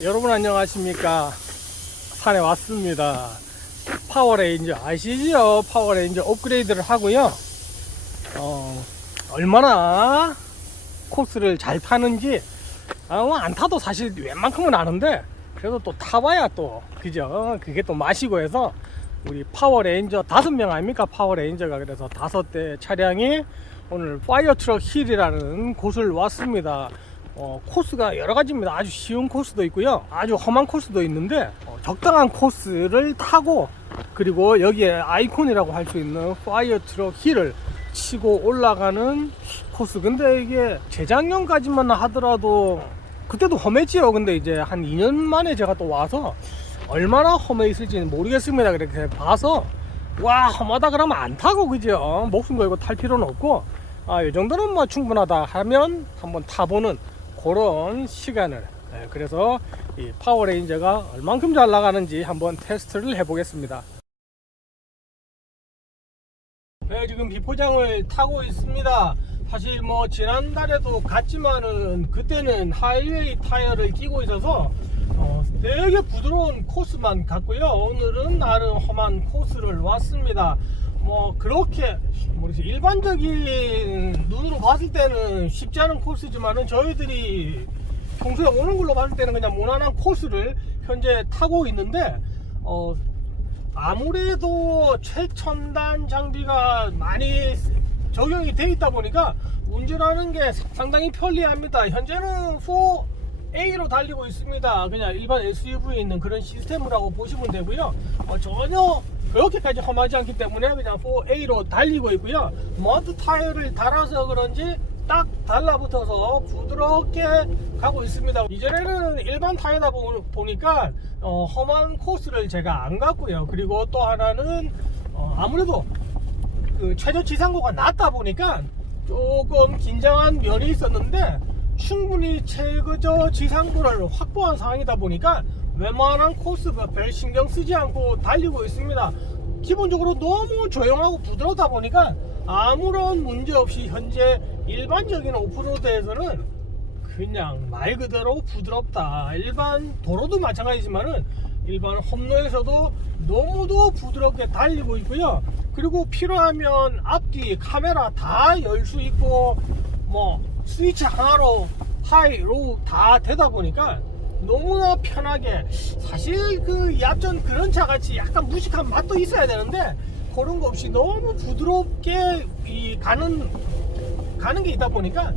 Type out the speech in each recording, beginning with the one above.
여러분 안녕하십니까. 산에 왔습니다. 파워레인저 아시죠? 파워레인저 업그레이드를 하고요. 얼마나 코스를 잘 타는지 안 타도 사실 웬만큼은 아는데 그래도 또 타봐야 또 그죠? 그게 또 맛이고 해서 우리 파워레인저 5명 아닙니까? 파워레인저가. 그래서 5대 차량이 오늘 파이어트럭 힐이라는 곳을 왔습니다. 코스가 여러 가지입니다. 아주 쉬운 코스도 있고요, 아주 험한 코스도 있는데 적당한 코스를 타고, 그리고 여기에 아이콘이라고 할 수 있는 파이어트럭 힐을 치고 올라가는 코스. 근데 이게 재작년까지만 하더라도 그때도 험했지요. 근데 이제 한 2년 만에 제가 또 와서 얼마나 험해 있을지는 모르겠습니다. 그렇게 봐서 와, 험하다 그러면 안 타고, 그죠? 목숨 걸고 탈 필요는 없고, 이 정도는 뭐 충분하다 하면 한번 타보는 그런 시간을, 그래서 이 파워레인저가 얼만큼 잘 나가는지 한번 테스트를 해보겠습니다. 네, 지금 비포장을 타고 있습니다. 사실 뭐 지난달에도 갔지만은 그때는 하이웨이 타이어를 끼고 있어서 되게 부드러운 코스만 갔고요. 오늘은 나름 험한 코스를 왔습니다. 뭐 그렇게 일반적인 눈으로 봤을 때는 쉽지 않은 코스지만은 저희들이 평소에 오는 걸로 봤을 때는 그냥 무난한 코스를 현재 타고 있는데, 아무래도 최첨단 장비가 많이 적용이 되어 있다 보니까 운전하는 게 상당히 편리합니다. 현재는 4A로 달리고 있습니다. 그냥 일반 SUV에 있는 그런 시스템이라고 보시면 되고요. 전혀 그렇게까지 험하지 않기 때문에 그냥 4A로 달리고 있고요. 머드 타이어를 달아서 그런지 딱 달라붙어서 부드럽게 가고 있습니다. 이전에는 일반 타이어다 보니까 험한 코스를 제가 안 갔고요. 그리고 또 하나는 아무래도 그 최저 지상고가 낮다 보니까 조금 긴장한 면이 있었는데, 충분히 최저 지상고를 확보한 상황이다 보니까 웬만한 코스 별 신경 쓰지 않고 달리고 있습니다. 기본적으로 너무 조용하고 부드럽다 보니까 아무런 문제 없이 현재 일반적인 오프로드에서는 그냥 말 그대로 부드럽다. 일반 도로도 마찬가지지만은 일반 험로에서도 너무도 부드럽게 달리고 있고요. 그리고 필요하면 앞뒤 카메라 다 열 수 있고, 뭐 스위치 하나로 하이, 로우 다 되다 보니까 너무나 편하게, 사실 그 얍전 그런 차 같이 약간 무식한 맛도 있어야 되는데 그런 거 없이 너무 부드럽게 가는 게 있다 보니까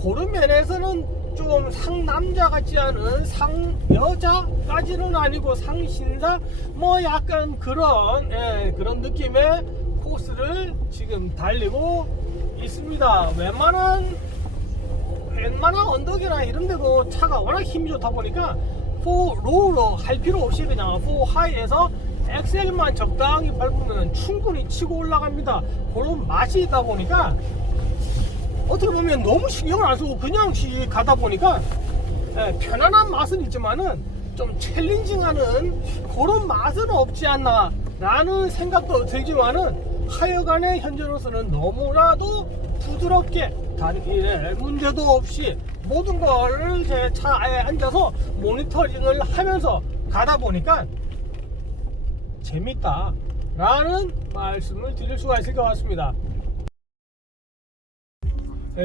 그런 면에서는 좀 상남자 같지 않은 상여자까지는 아니고 상신사 뭐 약간 그런 그런 느낌의 코스를 지금 달리고 있습니다. 웬만한 언덕이나 이런 데도 차가 워낙 힘이 좋다 보니까 4로우로 할 필요 없이 그냥 4하이에서 엑셀만 적당히 밟으면 충분히 치고 올라갑니다. 그런 맛이 있다 보니까 어떻게 보면 너무 신경을 안 쓰고 그냥 가다 보니까 편안한 맛은 있지만은 좀 챌린징하는 그런 맛은 없지 않나 라는 생각도 들지만은, 하여간에 현재로서는 너무나도 부드럽게 문제도 없이 모든 거를 제 차에 앉아서 모니터링을 하면서 가다 보니까 재밌다 라는 말씀을 드릴 수가 있을 것 같습니다.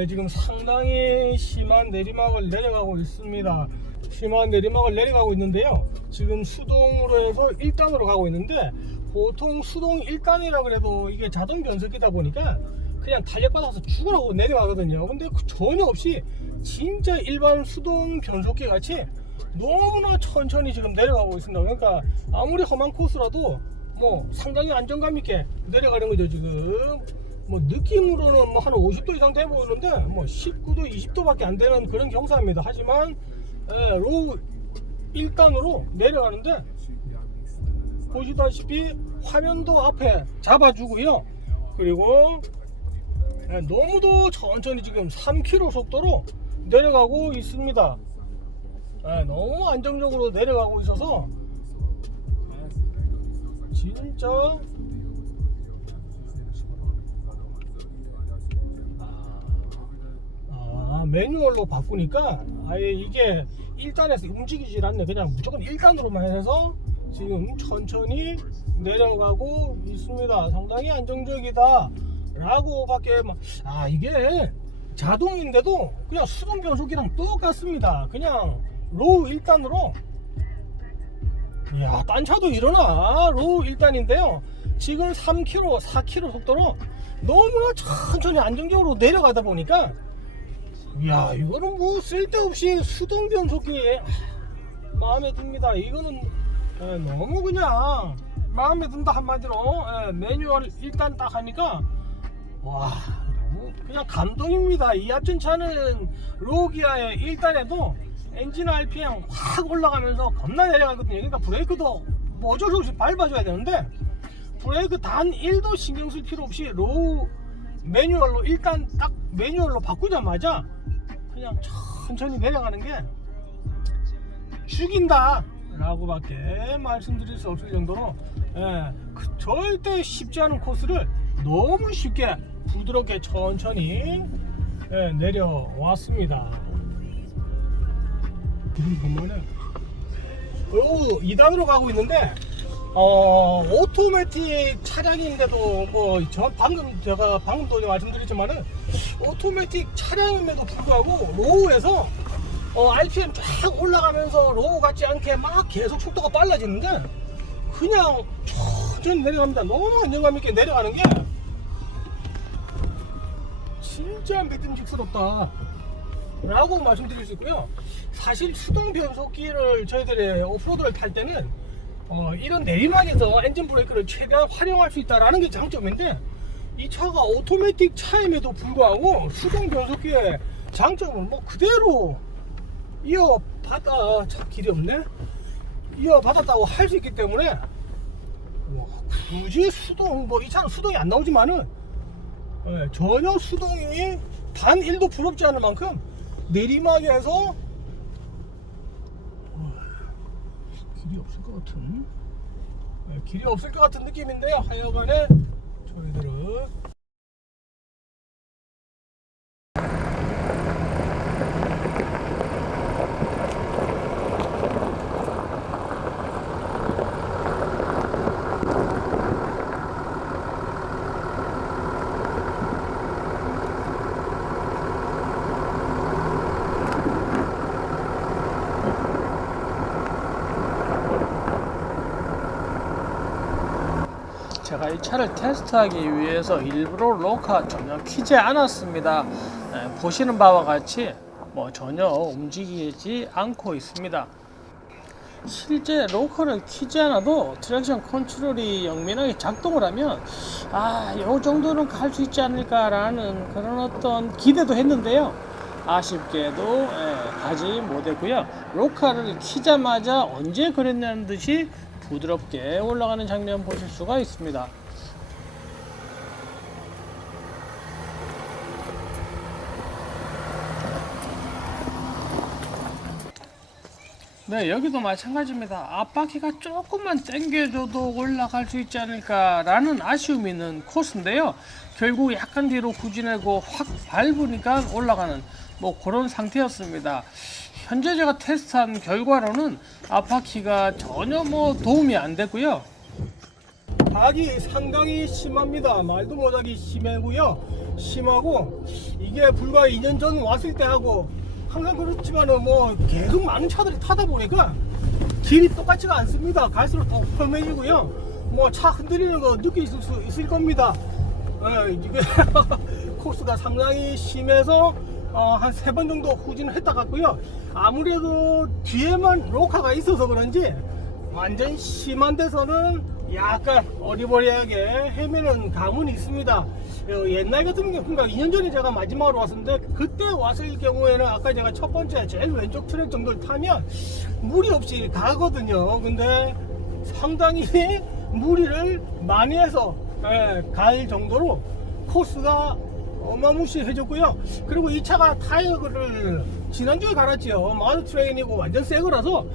지금 상당히 심한 내리막을 내려가고 있습니다. 심한 내리막을 내려가고 있는데요, 지금 수동으로 해서 1단으로 가고 있는데, 보통 수동 1단이라 그래도 이게 자동 변속기다 보니까 그냥 탄력받아서 죽으라고 내려가거든요. 근데 전혀 없이 진짜 일반 수동 변속기 같이 너무나 천천히 지금 내려가고 있습니다. 그러니까 아무리 험한 코스라도 뭐 상당히 안정감 있게 내려가는 거죠. 지금 뭐 느낌으로는 뭐 한 50도 이상 돼 보이는데 뭐 19도 20도밖에 안 되는 그런 경사입니다. 하지만 로우 1단으로 내려가는데 보시다시피 화면도 앞에 잡아주고요. 그리고 너무도 천천히 지금 3km 속도로 내려가고 있습니다. 너무 안정적으로 내려가고 있어서 진짜 매뉴얼로 바꾸니까 아예 이게 1단에서 움직이질 않네. 그냥 무조건 1단으로만 해서 지금 천천히 내려가고 있습니다. 상당히 안정적이다 라고 밖에 이게 자동인데도 그냥 수동 변속기랑 똑같습니다. 그냥 로우 1단으로 이야, 딴 차도 이러나. 로우 1단인데요 지금 3km 4km 속도로 너무나 천천히 안정적으로 내려가다 보니까 이야, 이거는 뭐 쓸데없이 수동 변속기에 마음에 듭니다. 이거는 너무 그냥 마음에 든다 한마디로. 매뉴얼 일단 딱 하니까 와, 너무 그냥 감동입니다. 이 앞전차는 로기아의 1단에도 엔진 RPM 확 올라가면서 겁나 내려가거든요. 그러니까 브레이크도 뭐 어쩔 수 없이 밟아줘야 되는데 브레이크 단 1도 신경 쓸 필요 없이 로우 매뉴얼로 일단 딱 매뉴얼로 바꾸자마자 그냥 천천히 내려가는 게 죽인다 라고 밖에 말씀드릴 수 없을 정도로 절대 쉽지 않은 코스를 너무 쉽게 부드럽게 천천히 내려왔습니다. 보면은 2단으로 가고 있는데 오토매틱 차량인데도 뭐 제가 방금도 말씀드렸지만은 오토매틱 차량임에도 불구하고 로우에서 RPM 쫙 올라가면서 로우 같지 않게 막 계속 속도가 빨라지는데 그냥 천천히 내려갑니다. 너무 안정감 있게 내려가는 게 진짜 믿음직스럽다 라고 말씀드릴 수 있고요. 사실 수동 변속기를 저희들이 오프로드를 탈 때는 이런 내리막에서 엔진 브레이크를 최대한 활용할 수 있다는 게 장점인데 이 차가 오토매틱 차임에도 불구하고 수동 변속기의 장점을 뭐 그대로 이어받아, 참 길이 없네. 이어받았다고 할 수 있기 때문에 굳이 수동, 뭐 이 차는 수동이 안 나오지만은 전혀 수동이 단 1도 부럽지 않을 만큼 내리막에서 길이 없을 것 같은 느낌인데요. 하여간에 저희들은 제가 이 차를 테스트하기 위해서 일부러 로카 전혀 키지 않았습니다. 보시는 바와 같이 뭐 전혀 움직이지 않고 있습니다. 실제 로커를 키지 않아도 트랙션 컨트롤이 영민하게 작동을 하면 요 정도는 갈 수 있지 않을까라는 그런 어떤 기대도 했는데요. 아쉽게도 가지 못했고요. 로카를 키자마자 언제 그랬냐는 듯이 부드럽게 올라가는 장면 보실 수가 있습니다. 네, 여기도 마찬가지입니다. 앞바퀴가 조금만 당겨줘도 올라갈 수 있지 않을까 라는 아쉬움이 있는 코스인데요. 결국 약간 뒤로 후진하고 확 밟으니까 올라가는 뭐 그런 상태였습니다. 현재 제가 테스트한 결과로는 앞바퀴가 전혀 뭐 도움이 안 됐고요. 박이 상당히 심합니다. 말도 못하기 심하고 이게 불과 2년 전 왔을 때 하고 항상 그렇지만은 뭐 계속 많은 차들이 타다 보니까 길이 똑같지가 않습니다. 갈수록 더 험해지고요. 뭐 차 흔들리는 거 느끼실 수 있을 겁니다. 이게 코스가 상당히 심해서 한 3번 정도 후진을 했다 같고요. 아무래도 뒤에만 로카가 있어서 그런지 완전 심한 데서는 약간 어리버리하게 헤매는 감은 있습니다. 옛날 같은 경우, 그러니까 2년 전에 제가 마지막으로 왔었는데 그때 왔을 경우에는 아까 제가 첫 번째 제일 왼쪽 트랙 정도를 타면 무리 없이 가거든요. 근데 상당히 무리를 많이 해서 갈 정도로 코스가 어마무시해졌고요. 그리고 이 차가 타이어를 지난주에 갈았지요. 마드 트레인이고 완전 새 거라서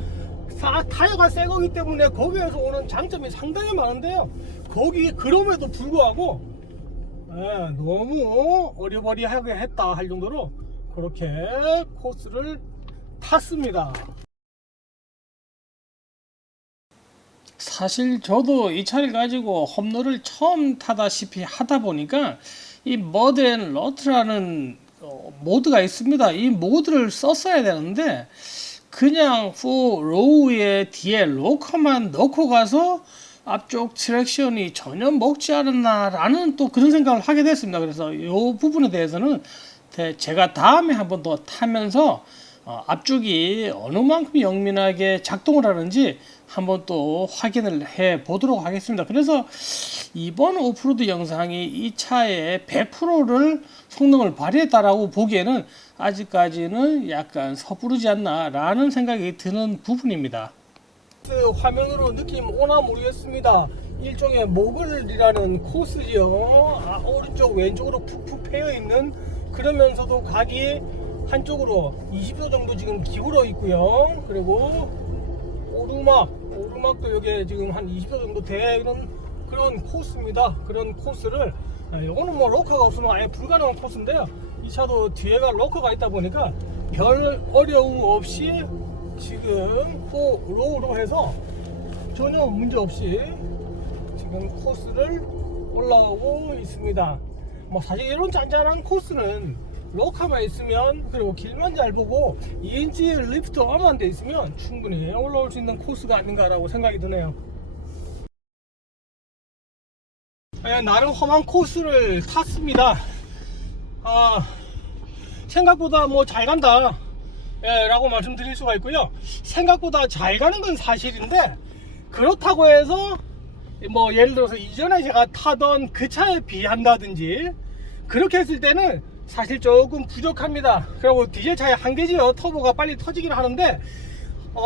타이어가 새 거기 때문에 거기에서 오는 장점이 상당히 많은데요. 거기 그럼에도 불구하고 너무 어리버리하게 했다 할 정도로 그렇게 코스를 탔습니다. 사실 저도 이 차를 가지고 험로를 처음 타다시피 하다 보니까 이 머드 앤 러트라는 모드가 있습니다. 이 모드를 썼어야 되는데 그냥 4로우에 뒤에 로커만 넣고 가서 앞쪽 트랙션이 전혀 먹지 않았나 라는 또 그런 생각을 하게 됐습니다. 그래서 이 부분에 대해서는 제가 다음에 한번 더 타면서 앞쪽이 어느 만큼 영민하게 작동을 하는지 한번 또 확인을 해 보도록 하겠습니다. 그래서 이번 오프로드 영상이 이 차의 100%를 성능을 발휘했다라고 보기에는 아직까지는 약간 섣부르지 않나 라는 생각이 드는 부분입니다. 그 화면으로 느낌 오나 모르겠습니다. 일종의 모글이라는 코스지요. 오른쪽 왼쪽으로 푹푹 패여 있는, 그러면서도 각이 한쪽으로 20도 정도 지금 기울어 있고요. 그리고 오르막도 여기에 지금 한 20도 정도 되는 그런 코스입니다. 그런 코스를, 이거는 뭐 로커가 없으면 아예 불가능한 코스인데요. 이 차도 뒤에가 로커가 있다 보니까 별 어려움 없이 지금 4로우로 해서 전혀 문제 없이 지금 코스를 올라오고 있습니다. 뭐 사실 이런 짠짠한 코스는 로카만 있으면, 그리고 길만 잘 보고 2인치 리프트 어만 돼 있으면 충분히 올라올 수 있는 코스가 아닌가라고 생각이 드네요. 나름 험한 코스를 탔습니다. 생각보다 뭐 잘 간다 라고 말씀드릴 수가 있고요. 생각보다 잘 가는 건 사실인데, 그렇다고 해서 뭐 예를 들어서 이전에 제가 타던 그 차에 비한다든지 그렇게 했을 때는 사실 조금 부족합니다. 그리고 디젤 차의 한계지요. 터보가 빨리 터지긴 하는데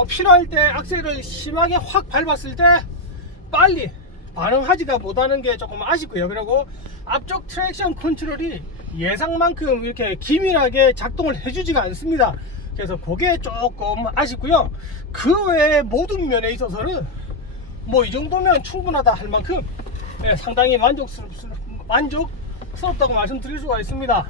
필요할 때 악셀을 심하게 확 밟았을 때 빨리 반응하지가 못하는 게 조금 아쉽고요. 그리고 앞쪽 트랙션 컨트롤이 예상만큼 이렇게 기밀하게 작동을 해주지가 않습니다. 그래서 그게 조금 아쉽고요. 그 외에 모든 면에 있어서는 뭐 이 정도면 충분하다 할 만큼 상당히 만족스럽다고 말씀드릴 수가 있습니다.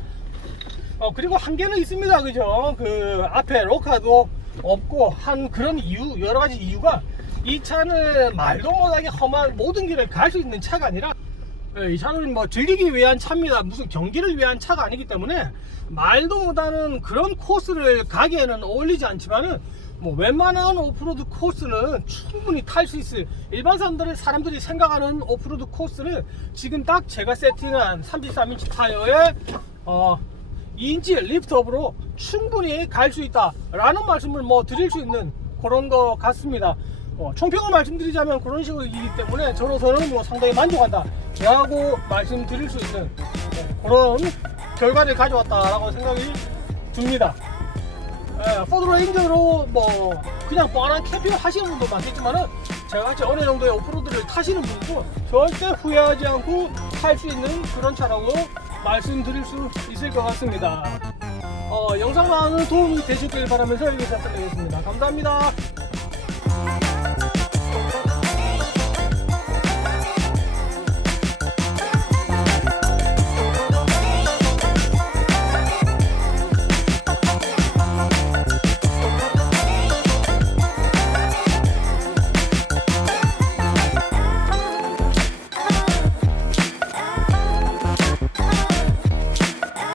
그리고 한계는 있습니다. 그죠? 그 앞에 로카도 없고 한 그런 이유, 여러 가지 이유가, 이 차는 말도 못하게 험한 모든 길을 갈 수 있는 차가 아니라, 이 차는 뭐 즐기기 위한 차입니다. 무슨 경기를 위한 차가 아니기 때문에 말도 못하는 그런 코스를 가기에는 어울리지 않지만은, 뭐 웬만한 오프로드 코스는 충분히 탈 수 있을, 일반 사람들이 생각하는 오프로드 코스를 지금 딱 제가 세팅한 33인치 타이어에 2인치 리프트업으로 충분히 갈 수 있다 라는 말씀을 뭐 드릴 수 있는 그런 것 같습니다. 총평을 말씀드리자면 그런 식이기 때문에 저로서는 뭐 상당히 만족한다 라고 말씀드릴 수 있는 그런 결과를 가져왔다 라고 생각이 듭니다. 포드 레인저로 뭐 그냥 뻔한 캠핑을 하시는 분도 많겠지만은, 제가 같이 어느 정도의 오프로드를 타시는 분도 절대 후회하지 않고 탈 수 있는 그런 차라고 말씀드릴 수 있을 것 같습니다. 영상 많은 도움이 되셨길 바라면서 여기서 끝내겠습니다. 감사합니다.